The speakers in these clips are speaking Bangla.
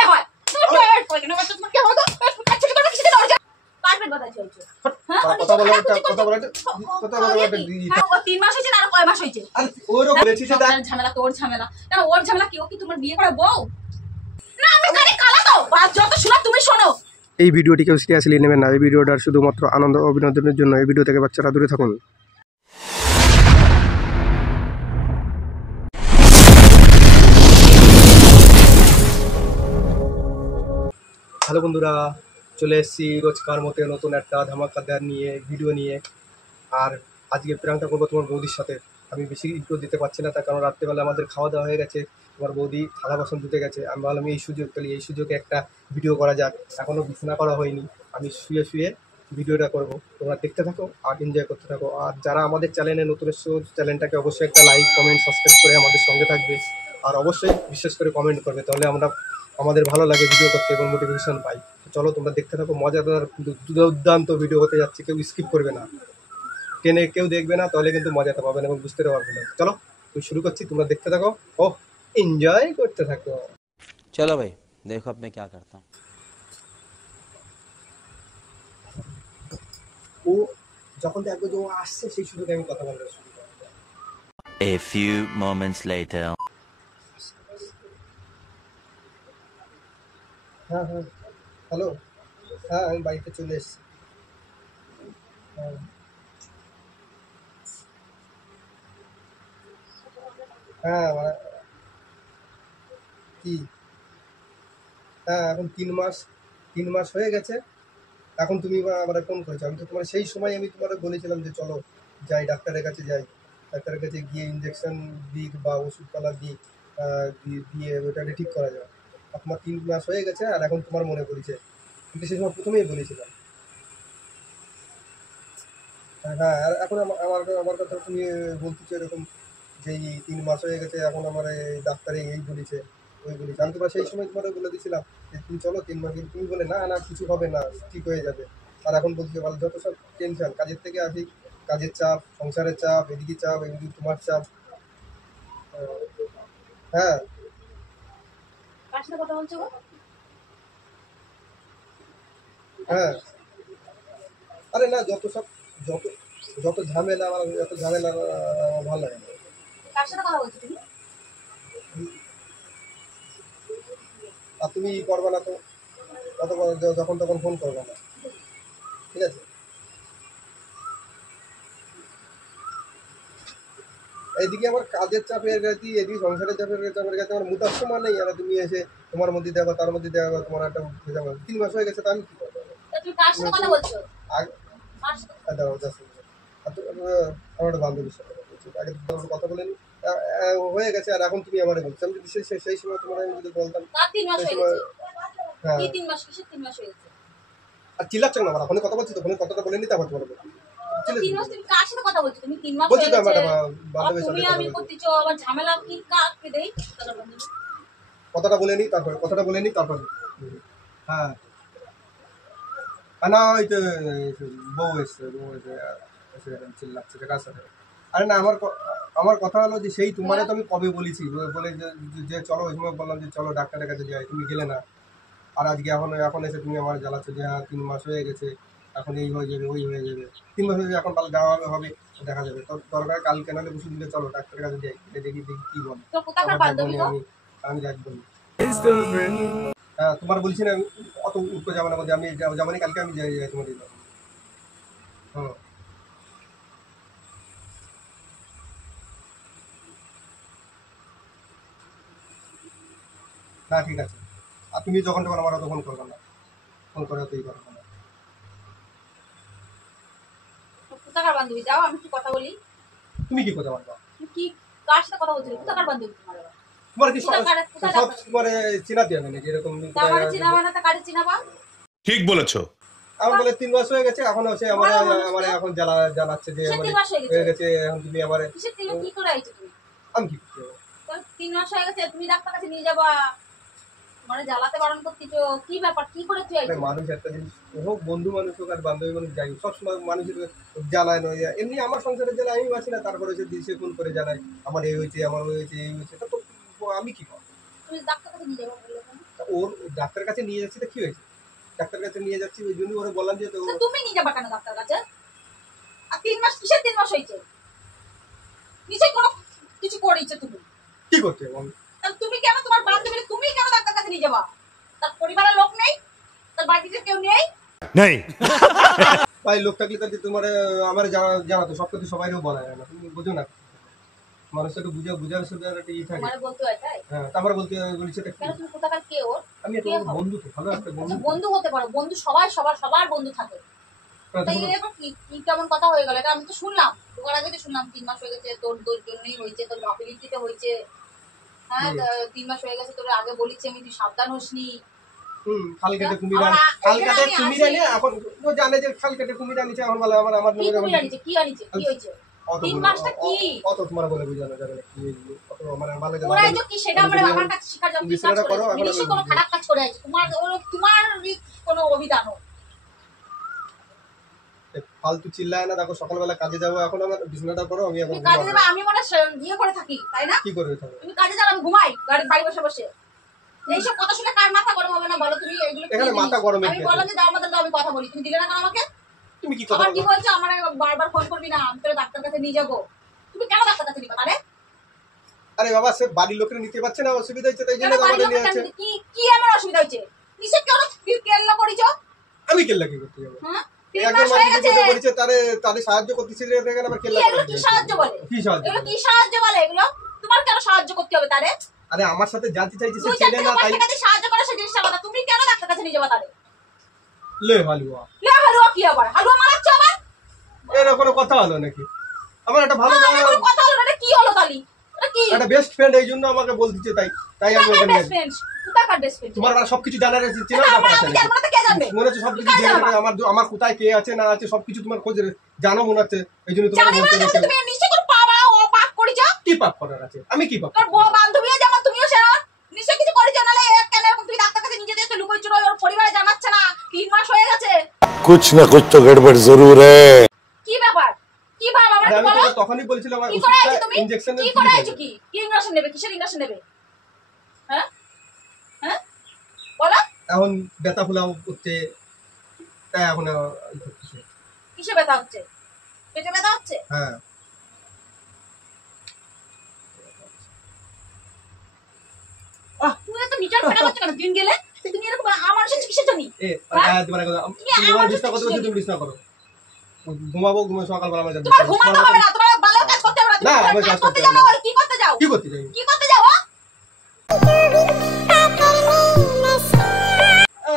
কে হয় তুমি টয়লেট করে না বাচ্চা তোমার কে হয় গো আচ্ছা কি তোমরা কিছু দিন অর্জন কার্পেট বাতাই চলছে হ্যাঁ কথা বলো হ্যাঁ ও 3 মাস হইছে না আর কয় মাস হইছে আরে ওরও বলেছি যে ঝামেলা তোর ঝামেলা না ওর ঝামেলা কি ও কি তোমার বিয়ে করা বউ না আমি কানে কালা তো বাস যত শোনা তুমি শোনো। এই ভিডিওটি কেউ সিরিয়াসলি নেবেন না। এই ভিডিওটার শুধুমাত্র আনন্দ ও বিনোদনের জন্য। এই ভিডিও থেকে বাচ্চারা দূরে থাকুন। হ্যালো বন্ধুরা, চলে এসেছি রোজকার মতো নতুন একটা ধামাকাদার ভিডিও নিয়ে। আর আজকে প্রাঙ্কটা করবো তোমার বৌদির সাথে। আমি বেশি ইন্ট্রো দিতে পারছি না, তার কারণ রাত্রেবেলা আমাদের খাওয়া দাওয়া হয়ে গেছে, তোমার বৌদি থালা বাসন ধুতে গেছে। আমি ভাবলাম এই সুযোগে একটা ভিডিও করা যাক। এখনও বিছানা করা হয়নি, আমি শুয়ে শুয়ে ভিডিওটা করব। তোমরা দেখতে থাকো আর এনজয় করতে থাকো। আর যারা আমাদের চ্যানেলে নতুন এসেছো, চ্যানেলটাকে অবশ্যই একটা লাইক কমেন্ট সাবস্ক্রাইব করে আমাদের সঙ্গে থাকবে। আর অবশ্যই বিশেষ করে কমেন্ট করবে, তাহলে আমাদের ভালো লাগে ভিডিও করতে এবং মোটিভেশন পাই। চলো তোমরা দেখতে থাকো, মজাদার দুর্দান্ত ভিডিও হতে যাচ্ছে, কেউ স্কিপ করবে না, টেনে কেউ দেখবে না, তাহলে কিন্তু মজাটা পাবে না এবং বুঝতে পারবে না। চলো তুমি শুরু করছি, তোমরা দেখতে থাকো ও এনজয় করতে থাকো। चलो भाई देखो अब मैं क्या करता हूँ। ও যখন দেখবো যে ও আসছে, সেই সুযোগে আমি কথা বলতে শুরু করবো। A few moments later. হ্যাঁ হ্যাঁ হ্যালো, হ্যাঁ আমি বাড়িতে চলে এসেছি। হ্যাঁ হ্যাঁ কি, হ্যাঁ এখন 3 মাস হয়ে গেছে। এখন তুমি আমার ফোন করেছো, আমি তো তোমার সেই সময় আমি তোমার বলেছিলাম যে চলো যাই, ডাক্তারের কাছে যাই, ডাক্তারের কাছে গিয়ে ইঞ্জেকশন দিক বা ওষুধপালা দিক, দিয়ে ওটাকে ঠিক করা যায়। তোমার 3 মাস হয়ে গেছে আর এখন তোমার মনে পড়েছে, কিন্তু সেই সময় প্রথমেই বলেছিলাম। হ্যাঁ আর এখন আমার কথা তুমি বলতেছো এরকম যে 3 মাস হয়ে গেছে, এখন আমার ডাক্তারে এই বলেছে ওই বলেছে। আমি তোমার সেই সময় তোমার বলে দিয়েছিলাম যে তুমি চলো 3 মাস, কিন্তু তুমি বলে না না কিছু হবে না, ঠিক হয়ে যাবে। আর এখন বলতে ভালো যত সব টেনশন কাজের থেকে আসি, কাজের চাপ, সংসারের চাপ, এদিকে চাপ, এদিকে তোমার চাপ। হ্যাঁ কার সাথে কথা বলছো গো? হ্যাঁ আরে না যত যত যত ঝামেলা, আমার যত ঝামেলা আমার ভালো লাগে না। কার সাথে কথা বলছো তুমি? আর তুমি করবে না তো, যখন তখন ফোন করবে না, ঠিক আছে? এইদিকে আমার কাজের চাপের গেছি, এদিকে সংসারের চাপের গেছে, আমার মুতার সময় নেই। আর তুমি এসে তোমার মধ্যে দেওয়া তার মধ্যে দেওয়া, তোমার একটা 3 মাস হয়ে গেছে, তো আমি কি করবো? তুমি কার সাথে কথা বলছো? দাঁড়াও আমার একটা বান্ধবীর সাথে কথা বলছি, আগে তোমার কথা বলে নি। হয়ে গেছে আর এখন তুমি আমারে বলছো, আমি যদি সেই সময় তোমার আমি যদি বলতাম 3 মাস সেই হয়ে সময়। গেছে। হ্যাঁ কি 3 মাস কিসের 3 মাস হয়ে গেছে? আর চিল্লাচ্ছ না, আমার ফোনে কথা বলছি তো, ফোনে কথাটা বলে নিতে আমার তোমার বলছি। 3 মাস তুমি কার সাথে কথা বলছো? তুমি 3 মাস বলছি হয়ে তো গেছে। আমার বান্ধবীর তুমি সাথে আমি কথা বলছি। করতেছো আবার ঝামেলা কি কাকে দেই? কথাটা বলে নি তারপর। হ্যাঁ না ওই তো বউ এসছে চিল্লাচ্ছে কার সাথে। আরে না আমার কথা হলো যে সেই তোমারে তো আমি কবে বলেছি, বলে যে চলো, ওই সময় বললাম যে চলো ডাক্তারের কাছে যাই, তুমি গেলে না। আর আজকে এখন এসে তুমি আমার জ্বালাচ্ছ যে হ্যাঁ 3 মাস হয়ে গেছে, এখন এই হয়ে যাবে ওই হয়ে যাবে। 3 মাস হয়ে যাবে, এখন কাল যাওয়া হবে দেখা যাবে। তো দরকার কালকে নাহলে বসে দিলে চলো ডাক্তারের কাছে যাই, দেখি কি বলে। তো কোথাকার বান্ধবী গো? আমি যাই বলি। হ্যাঁ তোমার বলছি না, অত উঠতে যাবে না, বলছি আমি যাবো না, কালকে আমি যাই তোমার দিল। হুম না ঠিক আছে। আর তুমি যখন আমার অত ফোন করবে না, ফোন করে অতই করবে না। কোথাকার বান্ধবী? যাও আমি একটু কথা বলি। তুমি কি করতে পারবা? তুমি কি কার সাথে কথা বলছো? কোথাকার বান্ধবী তোমার? তোমার কি সব তোমার চিনাতে হবে নাকি এরকম? আমার চিনাবা না তো কারে চিনাবা? ঠিক বলেছো। আমার বলে 3 মাস হয়ে গেছে, এখন হচ্ছে আমার এখন জানাচ্ছে যে কিসের 3 মাস হয়ে গেছে, এখন তুমি আমার কিসের 3 কি করে আইছো তুমি? আমি কি করতে পারবো? 3 মাস হয়ে গেছে, তুমি ডাক্তার কাছে নিয়ে যাবা, মানে জ্বালাতে বারণ করতেছো, কি ব্যাপার? কি করে তুই আইছো? মানুষ একটা জিনিস হোক, বন্ধু মানুষ হোক আর বান্ধবী মানুষ যাই হোক, সবসময় মানুষের জ্বালায় নয়। এমনি আমার সংসারের জ্বালা আমি বাঁচি না, তারপরে সে দিশে ফোন করে জানাই আমার এই হয়েছে, আমার হয়েছে, এই হয়েছে। তা তো আমি কি করবো? তুমি ডাক্তার কাছে নিয়ে যাবা বললে কেন? ওর ডাক্তার কাছে নিয়ে যাচ্ছি তো কি হয়েছে? ডাক্তার কাছে নিয়ে যাচ্ছি ওই জন্য ওরা বললাম যে তো তো তুমি নিয়ে যাবা কেন ডাক্তার কাছে? আর 3 মাস কিসের 3 মাস হয়েছে? নিশ্চয়ই কোনো কিছু করেছো তুমি। কি করতে হবে আমি? তাহলে তুমি কেন তোমার বান্ধবী তুমি কেন ডাক্তার কাছে নিয়ে যাবা? তার পরিবারের লোক নেই? তার বাড়িতে কেউ নেই? नहीं ভাই লোক থাকলে তাহলে তোমার আমার জানাতো সব কিছু সবাইকেও বলা যায় না, তুমি বুঝো না মানুষটাকে বুঝার সাথে একটা ই থাকে। তোমার বলতে হয় তাই? হ্যাঁ তারপরে বলছি এটা কি? কেন তুমি কোথাকার কে ওর? আমি একটা কে হও? বন্ধু তো ভালো একটা বন্ধু। আচ্ছা, বন্ধু হতে পারো, বন্ধু সবার বন্ধু থাকে। তাই এরকম কি কেমন কথা হয়ে গেল? এটা আমি তো শুনলাম, তোমার আগে তো শুনলাম 3 মাস হয়ে গেছে, তোর জন্যই হয়েছে, তোর গাফিলতিতে হয়েছে। হ্যাঁ 3 মাস হয়ে গেছে, তোর আগে বলিছি আমি, তুই সাবধান হসনি। খালকাটে কুমির আমার খালকাটে আমি কুমির আছি। আনে এখন তো জানে যে খালকাটে কুমির আনিছে এখন বলে আমার কি তুমি আনিছে? কি আনিছে? কি হয়েছে? 3 মাসটা কি? অত তোমার বলে বুঝানো যাবে না কি কত আমার ভালো জানা। ওরাই তো কি সেটা আমরা আমার কাছে শিখার জন্য কি কাজ বিছানাটা করো, করে? এখন নিশ্চয়ই আমি কোনো খারাপ কাজ করে আছে। তোমার কোনো অভিধান হোক। ফালতু চিল্লায় না, দেখো সকালবেলা কাজে যাবো, এখন আমার বিছানাটা করো, আমি এখন তুমি কাজে যাবে, আমি মনে হয় ইয়ে করে থাকি, তাই না? কি করবে তাহলে? তুমি কাজে যাও, আমি ঘুমাই বাড়ি বসে বসে। এইসব কথা শুনে কার মাথা গরম হবে না বলো? তুমি এগুলো কি এখানে জিনিস? মাথা গরমের আমি কি আছে? বললাম যে দাও আমাদের দাও, আমি কথা বলি, তুমি দিলে না কেন আমাকে? তুমি কি কথা আবার কি বলো? বলছো? আমার বারবার ফোন করবি না, আমি তোর ডাক্তার কাছে নিয়ে যাবো। তুমি কেন ডাক্তার কাছে নিবা তাহলে? আরে বাবা সে বাড়ির লোকেরা নিতে পারছে না, অসুবিধা হচ্ছে তাই জন্য কেন বাড়ির আমাদের নিয়ে লোকের যাচ্ছে। কেন- কি কি এমন অসুবিধা হয়েছে? নিশ্চয় কেন কেল্লা করেছো? আমি কেল্লা কি করতে যাবো? হ্যাঁ 3 একজন মাস হয়ে মানুষ গেছে। বিপদে পড়েছে, তারে সাহায্য করতেছি রে, এখানে আবার কি কেল্লা এগুলো কি সাহায্য বলে? কি সাহায্য? এগুলো কি সাহায্য বলে? এগুলো তোমার কেন সাহায্য করতে হবে তারে? আরে আমার সাথে জানতে চাইছে সে তুই চেনে না তাই টাকা দিয়ে সাহায্য করে, সেই জিনিসটা কথা। তুমি কেন ডাক্তার কাছে নিয়ে যাবা তারে? লে হালুয়া। লে হালুয়া কি আবার? হালুয়া মারাচ্ছ আবার? এর কোনো কথা হলো নাকি? আমার একটা ভালো না, আমার কোনো কথা হলো না, এটা কি হলো তালি? এটা কি? একটা বেস্ট ফ্রেন্ড এই জন্য আমাকে বলতেছে, তাই আমি ওকে নিয়ে যাচ্ছি। কোথাকার বেস্ট ফ্রেন্ড? তোমার মানে সবকিছু জানার চেনা এটা ব্যাপার আমার আছে আমি নাকি? জানবো না তো কে জানবে? মনে হচ্ছে সবকিছু কার জেনে জানাবা? নেবে, আমার কোথায় কে আছে না আছে সবকিছু তোমার খোঁজ জানো মনে হচ্ছে, এই জন্য তোমার জানি বলতে বলে হচ্ছে। তুমি নিশ্চয়ই কোনো পাওয়া ও পাপ করেছো। কি পাপ করার আছে? আমি কি পাপ? তোর বউ বান্ধবীও যেমন তুমিও সেরকম নিশ্চয়ই কিছু করেছো, নাহলে কেন এরকম তুমি ডাক্তার কাছে নিয়ে যেতে লুকোচ্ছ? ওর পরিবারে জানাচ্ছে না, 3 মাস হয়ে গেছে। कुछ न कुछ तो गड़बड़ जरूर है। কি ব্যাপার? কি ভাব আমার আরে আমি বলো? তোকে তখনই বলছিলাম আমার কি করে আছো ওষুধটা তুমি? ইনজেকশন কি করে আছো? কি কি ইনজেকশন নেবে? কিসের ইনজেকশন নেবে? হ্যাঁ হ্যাঁ বলো। এখন ব্যথা ফুলা হচ্ছে তাই এখন ই করতেছে। কিসে ব্যথা হচ্ছে? পেটে ব্যথা হচ্ছে? হ্যাঁ তুমি এত নিচের ফেটা করছো কেন? দিন গেলে তুমি এরকম আমার সাথে কিসের জন্য? তোমার তুমি আমার বিছনা সাথে করতে বলছি, তুমি বিছনা করো, ঘুমাবো সকালবেলা আমার তোমার ঘুমাতে হবে না, তোমার ভালো কাজ করতে হবে না। না, তুমি আমি কাজ কাজ করতে করতে যাও না, হবে। কি করতে যাও? কি করতে যাই? কি করতে যাও?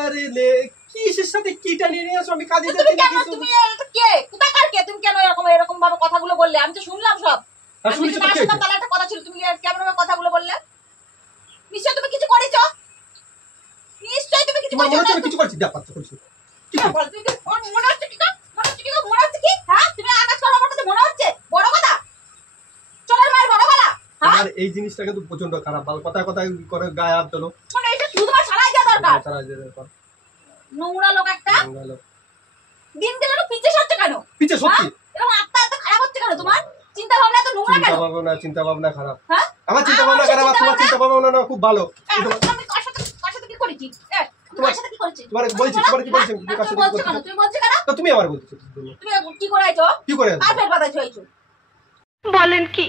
আরে লে কিসের সাথে কি টানিয়ে নিয়ে আসো? আমি কাজে তুমি যাচ্ছি না কেন? কিন্তু তুমি এটা কে? কোথাকার কে? তুমি কেন এরকম ভাবে কথাগুলো বললে? আমি তো শুনলাম সব। আমি শুনেছি তো তো না কি শুনলাম, হয়েছে? তাহলে একটা কথা ছিল, তুমি কেমন ভাবে কথাগুলো বললে? নিশ্চয় তুমি কিছু করেছো, নিশ্চয় তুমি কিছু তোমার মনে হচ্ছে করেছো। আমি কিছু করছি? যা পাচ্ছ করছি কি হ্যাঁ, করছি? বল, তুমি মনে হচ্ছে কি? মনে হচ্ছে কি? মনে হচ্ছে কি? হ্যাঁ তুমি আকাশ করার মতো মনে হচ্ছে? বড় কথা চলের মায়ের বড় গলা। হ্যাঁ আমার এই জিনিসটা কিন্তু প্রচন্ড খারাপ, ভালো কথায় কথায় করে গায়ে হাত তোলো। মানে এটা শুধু তোমার সারাই দেওয়া দরকার। সারা যেতে পার। নোংরা লোক একটা। ভালো। দিন গেলে তো পিছে সরছে কেন? পিছে সত্যি এরকম আত্মা এত খারাপ হচ্ছে কেন তোমার? চিন্তা ভাবনা এত নোংরা কেন? চিন্তা ভাবনা খারাপ। হ্যাঁ আমার চিন্তা ভাবনা খারাপ, আর তোমার চিন্তা ভাবনা খুব ভালো। আমি কার সাথে কি করেছি? তোমার সাথে কি করেছি? তোমার বলছি, তোমার কি বলছি? তুমি বলছো কেন? তুমি বলছো কেন? তো তুমি আমার বলতেছো তুমি কি করে আইছো? কি করে? কার্পেট বাতাইছো আইছো? বলেন কি?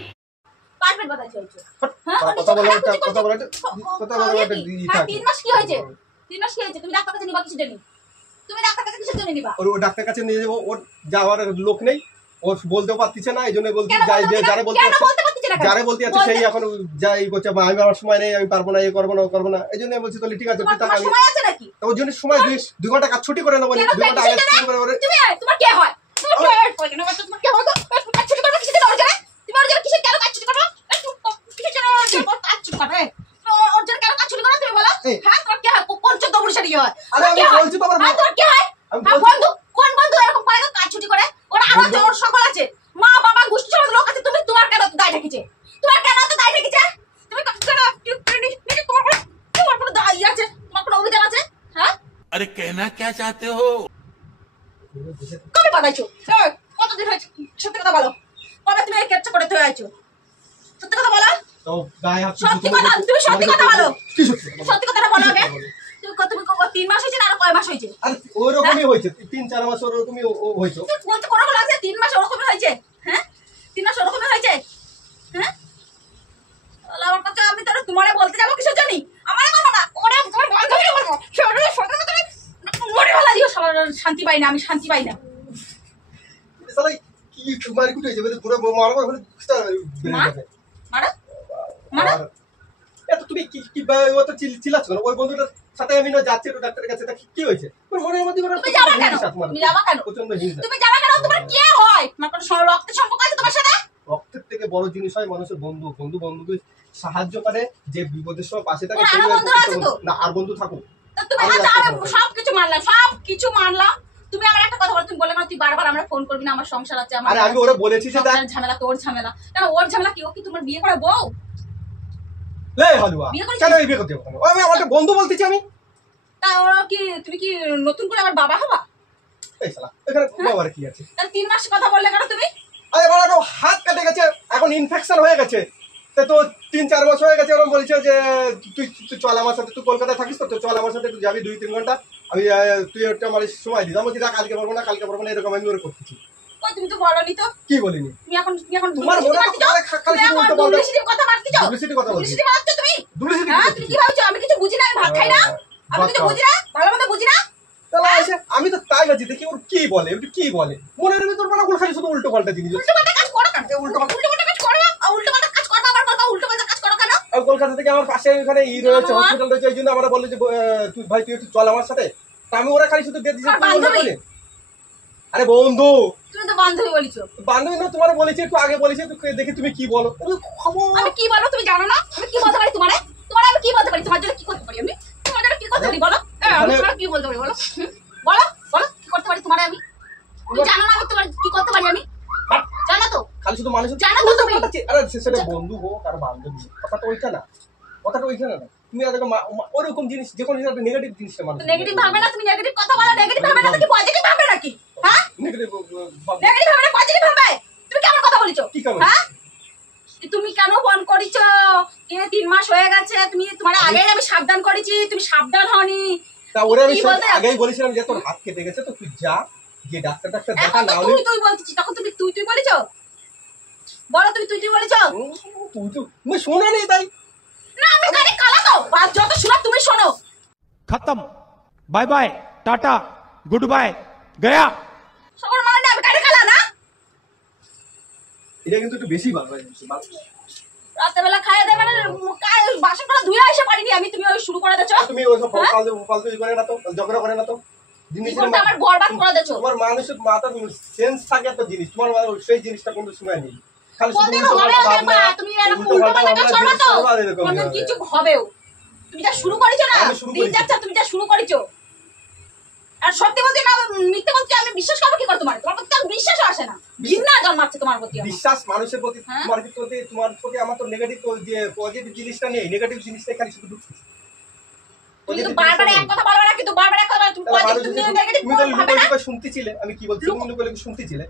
কার্পেট বাতাইছো আইছো? হ্যাঁ কথা বলা খারাপ কিছু কথা বলা করছো? কথা বলা একটা ই হ্যাঁ, থাকে। 3 মাস কি হয়েছে? 3 মাস কি হয়েছে? তুমি ডাক্তার কাছে নিবা কিসের জন্য? তুমি ডাক্তার কাছে কিসের জন্য নিবা? ওর ডাক্তার কাছে নিয়ে যাবো, ওর যাওয়ার লোক নেই, ও বলতেও পারতিছে না, এই জন্য বলতে কেন বলতে পারছি না? যারে বলতে কেন আছে বলতে পারছি না কেন? যারে বলতে আছে সেই এখন যাই করছে, আমি আমার সময় নেই, আমি পারবো না, এ করবো না ও করবো না, এই জন্য আমি বলছি তাহলে ঠিক আছে তুই থাক, তোমার আমি সময় আছে নাকি? ওর জন্য সময় 2 ঘন্টা কাজ ছুটি করে নেবো, কেন 2 ঘন্টা আগে ছুটি করে ওরে তুমি তোমার কে হয়? তোমার কে হয়? তোমার কে হয়? কাজ ছুটি করবে কিসের জন্য? তুমি ওর জন্য কিসের কেন কাজ ছুটি করবে? কিসের জন্য কাজ ছুটি করবে? ওর জন্য কেন কাজ ছুটি করবে তুমি বলো? হ্যাঁ তোমার কে হয়? কোন 14 বছরের ইয়ে হয়? আরে আমি বলছি তো আমার হ্যাঁ তোমার কে হয়? আমি হ্যাঁ বলছি- বন্ধু, কোন বন্ধু এরকম করে কাজ ছুটি করে? ওরা আরো ওর সকল আছে, মা বাবা গোষ্ঠী সমাজ লোক আছে, তুমি তোমার কেন তো দায় রেখেছে? তোমার কেন তো দায় রেখেছে? তুমি কেন তোমার কোনো দায় আছে? তোমার কোনো অভিযোগ আছে? হ্যাঁ अरे कहना क्या चाहते हो? কবে বানাইছো? কতদিন হয়েছে? সত্যি কথা বলো, কবে তুমি এই কেচ্ছা করে থয়ে আইছো? সত্যি কথা বলো, তো গায়ে হাত সত্যি কথা, তুমি সত্যি কথা বলো। কি সত্যি কথা? সত্যি কথাটা বলো আগে। তুমি 3 মাস হয়েছে না আর কয় মাস হয়েছে? আর ওরকমই হয়েছে 3-4 মাস ওরকমই হয়েছে। তুই বলতে কোনো কথা আছে 3 মাস ওরকমই হয়েছে? হ্যাঁ 3 মাস ওরকমই হয়েছে? হ্যাঁ তাহলে আমার কথা আমি তোর তোমারে বলতে যাবো কিসের জন্য? আমারে বলবো না, ওরে তোমার বান্ধবীকে বলবো। সরো তুমি মরে ভালো দিও, শান্তি পাই না, আমি শান্তি পাই না। শালা কি মারি কুটে যাবে পুরো মারবার হলে মারা মারা এত তুমি কি কি অত চিল্লাচ্ছ কেন? ওই বন্ধুটার সাথে আমি না যাচ্ছি একটু ডাক্তারের কাছে, তা কি হয়েছে? ওর মনের মধ্যে তুমি যাবা কেন? তুমি যাবা কেন? প্রচন্ড হিংসা। তুমি যাবা কেন? তোমার কি হয়? তোমার কোনো রক্তের সম্পর্ক আছে তোমার সাথে? রক্তের থেকে বড় জিনিস হয় মানুষের বন্ধু। বন্ধুকে সাহায্য করে, যে বিপদের সময় পাশে থাকে। ওর আরো বন্ধু আছে তো? না, আর বন্ধু থাকুক। তা তুমি আচ্ছা আমি সবকিছু মানলাম। তুমি আমার একটা কথা বলো, তুমি বলে না তুই বারবার আমরা ফোন করবি না, আমার সংসার আছে, আমার আরে আমি ওরা বলেছি যে দেখ ঝামেলা, তোর ঝামেলা কেন? ওর ঝামেলা কি? ও কি তোমার বিয়ে করে বউ? লে হালুয়া বিয়ে করেছিস? কেন এই বিয়ে করতে হবে? আমি আমাকে বন্ধু বলতেছি আমি। তা ওরা কি তুমি কি নতুন করে আবার বাবা হবা? এই শালা এখানে বাবার কি আছে? তাহলে 3 মাস কথা বললে কেন তুমি? আরে বাবা তো হাত কেটে গেছে, এখন ইনফেকশন হয়ে গেছে। তো 3-4 মাস হয়ে গেছে, ওরকম বলছে যে তুই চল আমার সাথে, তুই কলকাতায় থাকিস তো চল আমার সাথে, তুই যাবি 2-3 ঘন্টা, আমি তুই একটু আমার সময় দিস। আমি বলছি কালকে পারবো না, এরকম আমি ওরা করতেছি। ওই তুমি তো বলনি তো। কি বলিনি? তুমি এখন তোমার মনে কথা মারতে চাও? ডুপ্লিসিটি কথা বলছি। ডুপ্লিসিটি মারছো তুমি? ডুপ্লিসিটি হ্যাঁ তুমি কি ভাবছো আমি কিছু বুঝি না? আমি ভাত খাই না? আমি কিছু বুঝি না? ভালো মতো বুঝি না? তাহলে এসে আমি তো তাই ভাবছি, দেখি ওর কি বলে, ওটা কি বলে মনের ভিতর মানে ওর খালি শুধু উল্টো পাল্টা জিনিস। উল্টো পাল্টা কাজ করো কেন? উল্টো পাল্টা কাজ করো না? উল্টো পাল্টা কাজ করো আবার বলবা উল্টো পাল্টা কাজ করো কেন? কলকাতা থেকে আমার পাশে ওখানে রয়েছে, হসপিটাল রয়েছে, এই জন্য আমরা বললো যে তুই একটু চল আমার সাথে। তা আমি ওরা খালি শুধু আরে বন্ধু, তুমি তো বান্ধবী বলিছো। বান্ধবী না, তোমার বলেছি একটু আগে বলেছি, দেখি তুমি কি বলো। আমি কি বলবো তুমি জানো না? আমি কি বলতে পারি তোমারে? আমি কি বলতে পারি? তোমার জন্য কি করতে পারি আমি? তোমার জন্য কি করতে পারি বলো? আমি তোমার কি বলতে পারি বলো? বলো বলো কি করতে পারি তোমারে আমি? তুমি জানো না আমি তোমার কি করতে পারি আমি? জানো তো? খালি শুধু মানুষ জানো তো তুমি? আরে সেটা বন্ধু হোক আর বান্ধবী, কথাটা ওইখানে না। তুমি ওরকম জিনিস, যে কোনো একটা নেগেটিভ জিনিসটা মানুষ নেগেটিভ ভাবে না, তুমি নেগেটিভ কথা বলো। নেগেটিভ ভাবে না কি পজিটিভ ভাবে নাকি? হ্যাঁ নেগেটিভ নেগেটিভ ভাবে না পজিটিভ ভাবে? তুমি কেমন কথা বলিছো? কি কেমন? হ্যাঁ তুমি কেন ফোন করিছো? 3 মাস হয়ে গেছে, তুমি তোমার আগেই আমি সাবধান করেছি, তুমি সাবধান হওনি। তা ওরে আমি কি বলতে? আগেই বলেছিলাম যে তোর হাত কেটে গেছে, তো তুই যা, যে ডাক্তার দেখা এখন তো না হলে তুই বলছিস, তখন তুমি তুই বলেছো? বলো তুমি তুই বলেছো? তুই শোনা নেই তাই না আমি কানে কালা দাও, আর যত শোনা তুমি শোনো। खत्म bye bye tata good bye गया। সবার মানে না আমি কানে কালা না? এটা কিন্তু একটু বেশি ভালো হয়। রাতেবেলা খাইয়ে দেবে না, বাসন করে ধুয়ে এসে পারিনি আমি, তুমি ওই শুরু করে দেছো। তুমি ওই সব ফালতু করে না তো, ঝগড়া করে না তো। জীবনটা আমার বরবাদ করে দেছো। তোমার মানুষের মাথার সেন্স থাকে একটা জিনিস, তোমার সেই জিনিসটা কিন্তু সময় নেই। খালি শুধু কোনদিন উল্টো হবে পাল্টা না ভাবনা, তুমি এরকম উল্টো পাল্টা কাজ করবে তো? সবার এরকম কোনদিন হয়। কিছু হবেও। তুমি যা শুরু করেছো না, আমি শুরু দিন করেছি। যাচ্ছে তুমি যা শুরু করেছো। আর সত্যি বলতে না মিথ্যে বলতে আমি বিশ্বাস করবো কি করে? তোমার প্রতি তো বিশ্বাসও আসে না, ঘৃণা জন্মাচ্ছে তোমার প্রতি আমার। বিশ্বাস মানুষের প্রতি, হ্যাঁ? তোমার প্রতি আমার তো নেগেটিভ, যে পজিটিভ জিনিসটা নেই, নেগেটিভ জিনিসটাই খালি শুধু ঢুকছে। তুমি তো বারবার এক কথা বলবে না, কিন্তু বারবার এক কথা তুমি পজিটিভ তুমি নেগেটিভ তুমি তো ভাবে না। লুকোই শুনতেছিলে, আমি কি বলছি তুমি লুকোই শুনতেছিলে।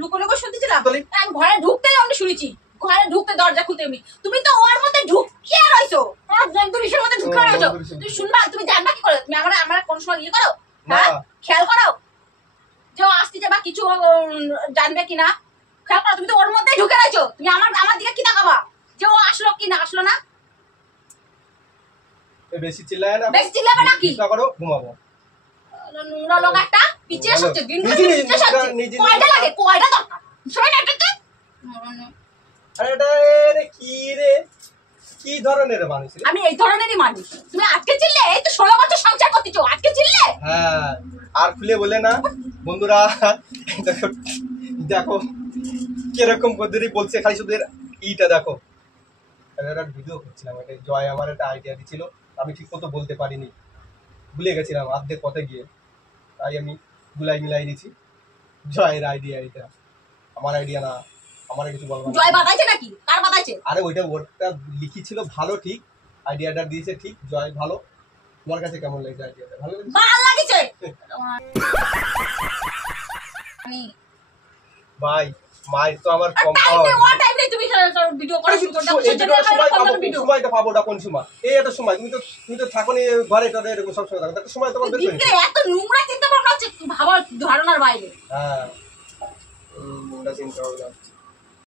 লুকো শুনতেছিলাম? বলি। আমি ঘরে ঢুকতেই আমি শুনেছি, ঘরে ঢুকতে দরজা খুলতে আমি, তুমি তো ওর মধ্যে ঢুকিয়ে রইছো, তোমার বন্ধু বিষয়ের মধ্যে ঢুকে রইছো। তুমি শুনবা, তুমি জানবা কি করে? তুমি আমরা কোন সময় ইয়ে করো? হ্যাঁ খেয়াল করো যে ও আসতে যাবা কিছু জানবে কিনা? খেয়াল করো, তুমি তো ওর মধ্যেই ঢুকে রইছো। তুমি আমার দিকে কি তাকাবা যে ও আসলো কি না আসলো না? বেশি চিল্লায় না, বেশি চিল্লাবে নাকি? চিন্তা করো, ঘুমাবো। নোংরা লোক একটা পিছিয়ে এসেছে, দিন নিজে নিজে পিছিয়ে এসেছে। নিজে কয়টা লাগে? কয়টা দরকার? সবাই একটা আরে এটা রে কি ধরনের মানুষ রে? আমি এই ধরনেরই মানুষ। তুমি আজকে চিল্লে, এই তো 16 বছর সংসার করতেছো, আজকে চিল্লে? হ্যাঁ, আর খুলে বলে না বন্ধুরা। দেখো কিরকম পদ্ধতি বলছে, খালি শুধু ইটা দেখো। একটা ভিডিও করছিলাম, এটা জয় আমার একটা আইডিয়া দিছিল, আমি ঠিক মতো বলতে পারিনি, ভুলে গেছিলাম আর্ধেক পথে গিয়ে, তাই আমি মিলাই দিয়েছি। জয়ের আইডিয়া এটা, আমার আইডিয়া না, আমার কিছু বলবো না। জয় বাতাইছে নাকি? কার বাতাইছে? আরে ওইটা ওরটা লিখেছিল ভালো, ঠিক আইডিয়াটা দিয়েছে ঠিক, জয় ভালো। তোমার কাছে কেমন লাগছে আইডিয়াটা? ভালো লাগছে? ভাল লাগিছে। ভাই মাই তো আমার কম টাইম পাওয়া। নেই, ও টাইম নেই, তুমি ভিডিও আরে করা শুরু কিন্তু করতে এই ভিডিওটা সময় পাবো ভিডিও সময়টা পাবো ওটা কোন সময় এই একটা সময় তুমি তো থাকো নি ঘরে টরে এরকম সব সময় থাকো একটা সময় তোমার বের করে দিনকে এত নোংরা চিন্তা ভাবনা হচ্ছে ভাবার ধারণার বাইরে। হ্যাঁ চিন্তা ভাবনা